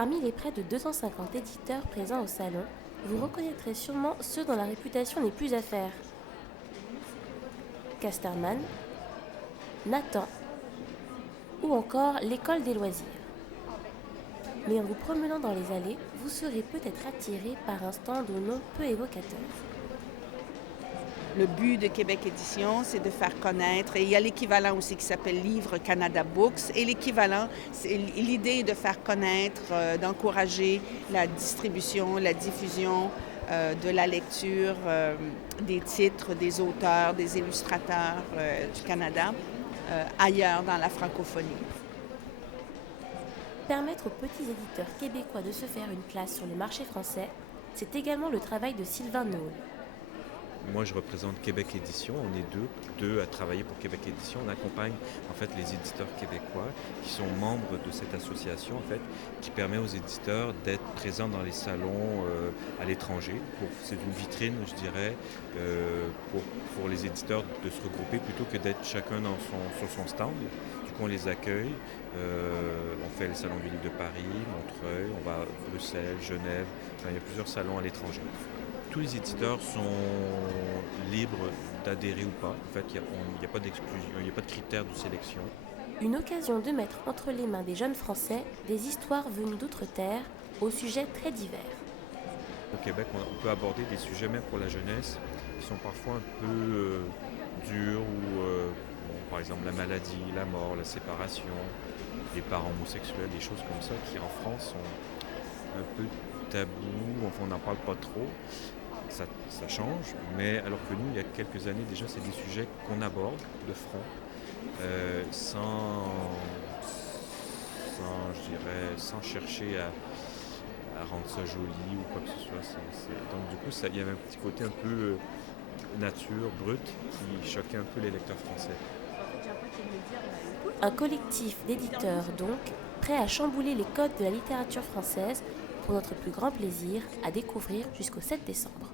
Parmi les près de 250 éditeurs présents au salon, vous reconnaîtrez sûrement ceux dont la réputation n'est plus à faire. Casterman, Nathan ou encore l'école des loisirs. Mais en vous promenant dans les allées, vous serez peut-être attiré par un stand au nom peu évocateur. Le but de Québec Édition, c'est de faire connaître, et il y a l'équivalent aussi qui s'appelle Livre Canada Books, et l'équivalent, l'idée est de faire connaître, d'encourager la distribution, la diffusion de la lecture des titres, des auteurs, des illustrateurs du Canada ailleurs dans la francophonie. Permettre aux petits éditeurs québécois de se faire une place sur le marché français, c'est également le travail de Sylvain Noël. Moi, je représente Québec Édition. On est deux à travailler pour Québec Édition. On accompagne en fait les éditeurs québécois qui sont membres de cette association en fait, qui permet aux éditeurs d'être présents dans les salons à l'étranger. C'est une vitrine, je dirais, pour les éditeurs de se regrouper plutôt que d'être chacun sur son stand. Du coup, on les accueille. On fait le salon du livre de Paris, Montreuil, on va à Bruxelles, Genève. Enfin, il y a plusieurs salons à l'étranger. Tous les éditeurs sont libres d'adhérer ou pas. En fait, il n'y a pas d'exclusion, il n'y a pas de critères de sélection. Une occasion de mettre entre les mains des jeunes Français des histoires venues d'outre-terre aux sujets très divers. Au Québec, on peut aborder des sujets, même pour la jeunesse, qui sont parfois un peu durs, ou par exemple la maladie, la mort, la séparation, les parents homosexuels, des choses comme ça, qui en France sont un peu tabous, enfin on n'en parle pas trop. Ça change, mais alors que nous, il y a quelques années déjà, c'est des sujets qu'on aborde de front, sans chercher à rendre ça joli ou quoi que ce soit. Donc du coup, il y avait un petit côté un peu nature, brut, qui choquait un peu les lecteurs français. Un collectif d'éditeurs donc, prêt à chambouler les codes de la littérature française pour notre plus grand plaisir à découvrir jusqu'au 7 décembre.